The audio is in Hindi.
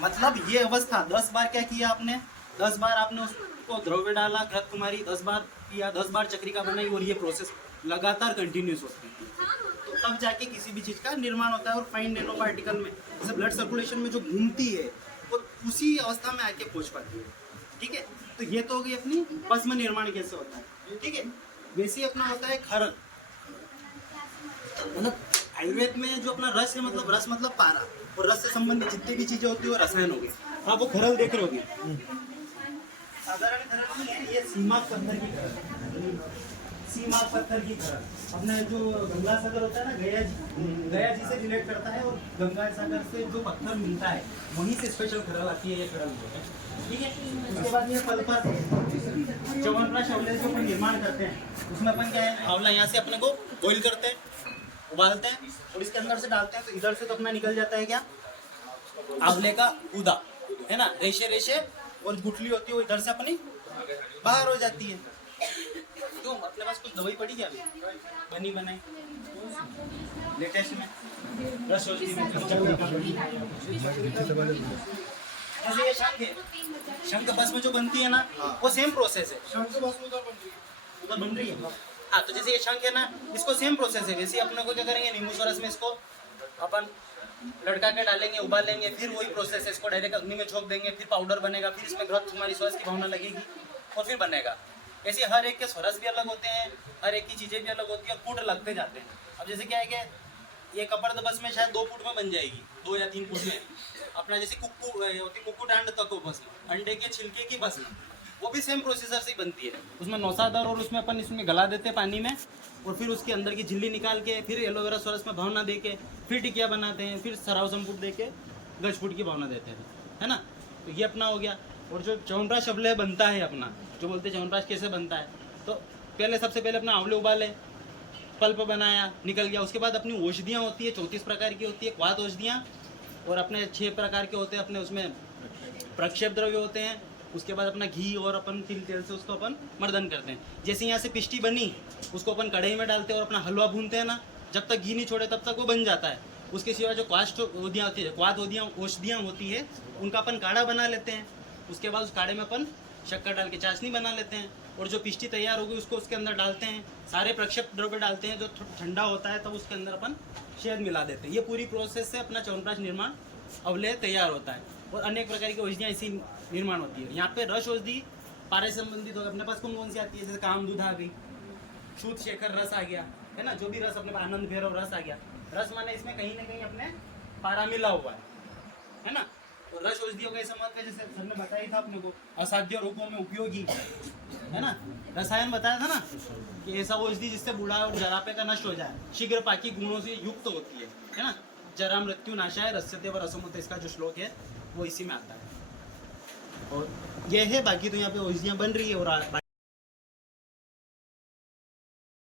मतलब ये अवस्था 10 बार क्या किया आपने, 10 बार आपने उसको द्रव्य डाला, घृत कुमारी 10 बार किया, 10 बार चक्रिका बनाई, और ये प्रोसेस लगातार कंटिन्यूस होती है, तो तब जाके किसी भी चीज़ का निर्माण होता है। और फाइन नैनो पार्टिकल में जैसे ब्लड सर्कुलेशन में जो घूमती है वो उसी अवस्था में आके पहुंच पाती है। ठीक है, तो ये तो हो गई अपनी भस्म निर्माण कैसे होता है। ठीक है, वैसे ही अपना होता है खरल। मतलब आयुर्वेद में जो अपना रस है, मतलब रस मतलब पारा, और रस से संबंधित जितनी भी चीजें होती है वो रसायन हो गए। आप वो खरल देख रहे होगे, साधारण खरल नहीं है, ये सीमा पत्थर की खरल, सीमा पत्थर की खरल। अपना जो गंगा सागर होता है ना, गया जी से रिलेट करता है, और गंगा सागर से जो पत्थर मिलता है वहीं से स्पेशल खरल आती है, ये खरल। ठीक है, उसके बाद ये पल पर च्यवनप्राश आंवले से अपन निर्माण करते हैं। उसमें अपन क्या है, आंवला यहाँ से अपने को बॉइल करते हैं, उबालते हैं, और इसके अंदर से डालते हैं, तो इधर से तो अपना निकल जाता है क्या, आंवले का गूदा है ना, रेशे रेशे, और गुठली होती है वो इधर से अपनी बाहर हो जाती है। क्यों, अपने पास कुछ दवाई पड़ी क्या अभी बनी बनाई लेटेस्ट में, रस जैसे ये शंख है, शंख भस्म जो बनती है ना, वो सेम प्रोसेस है। शंख भस्म उधर बन रही है। हाँ, तो जैसे ये शंख है ना, इसको सेम प्रोसेस है। वैसे अपने को क्या करेंगे, नींबू के रस में इसको अपन लड़का के डालेंगे, उबालेंगे, फिर वही प्रोसेस है, इसको डायरेक्ट अग्नि में झोंक देंगे, फिर पाउडर बनेगा, फिर इसमें घृत कुमारी श्वास की भावना लगेगी, और फिर बनेगा। ऐसे हर एक के स्वरस भी अलग होते हैं, हर एक की चीज़ें भी अलग होती है, और फूट लगते जाते हैं। अब जैसे क्या है कि ये कपड़ तो बस में शायद 2 फुट में बन जाएगी, 2 या 3 फुट में। अपना जैसे कुक्कुट अंड तक हो भस्म, अंडे के छिलके की भस्म, वो भी सेम प्रोसीजर से ही बनती है। उसमें नौसादार, और उसमें अपन इसमें गला देते हैं पानी में, और फिर उसके अंदर की झिल्ली निकाल के, फिर एलोवेरा स्वरस में भावना दे के, फिर टिकिया बनाते हैं, फिर सराव संपुट दे के गजफुट की भावना देते हैं, है ना। तो ये अपना हो गया। और जो च्यवनप्राश अवलेह बनता है अपना, जो बोलते हैं च्यवनप्राश कैसे बनता है, तो पहले सबसे पहले अपना आंवले उबाले, पल्प बनाया, निकल गया। उसके बाद अपनी औषधियाँ होती है, 34 प्रकार की होती है क्वाथ औषधियाँ, और अपने 6 प्रकार के होते हैं अपने उसमें प्रक्षेप द्रव्य होते हैं। उसके बाद अपना घी और अपन तिल तेल से उसको अपन मर्दन करते हैं। जैसे यहाँ से पिष्टी बनी, उसको अपन कढ़ाई में डालते हैं और अपना हलवा भूनते हैं ना, जब तक घी नहीं छोड़े तब तक वो बन जाता है। उसके सिवा जो क्वाथ औषधियाँ होती है, क्वाथ औषधियाँ होती है, उनका अपन काढ़ा बना लेते हैं। उसके बाद उस काढ़े में अपन शक्कर डाल के चाशनी बना लेते हैं, और जो पिष्टी तैयार होगी उसको उसके अंदर डालते हैं, सारे प्रक्षेप द्रव्य डालते हैं। जो ठंडा होता है तब उसके अंदर अपन शहद मिला देते हैं। ये पूरी प्रोसेस से अपना च्यवनप्राश निर्माण अवलेह तैयार होता है। और अनेक प्रकार की औषधियाँ इसी निर्माण होती है। यहाँ पे रस औषधि पारे संबंधित होगा। अपने पास कौन कौन सी आती है, जैसे कामधुध आ गई, शुद्ध शेखर रस आ गया, है ना, जो भी रस अपने पास, आनंद भैरव रस आ गया। रस माने इसमें कहीं ना कहीं अपने पारा मिला हुआ है ना। और रस औषधियों का ऐसा महत्व है, जैसे सर ने बताया था अपने को, असाध्य रोगों में उपयोगी, है ना। रसायन बताया था ना कि ऐसा औषधि जिससे बूढ़ा और जरापे का नष्ट हो जाए, शीघ्र पाकी गुणों से युक्त होती है ना। जरा मृत्यु नाशाय रस्यते व रसमोते, इसका जो श्लोक है वो इसी में आता है। और यह है, बाकी तो यहाँ पे औषधियाँ बन रही है। और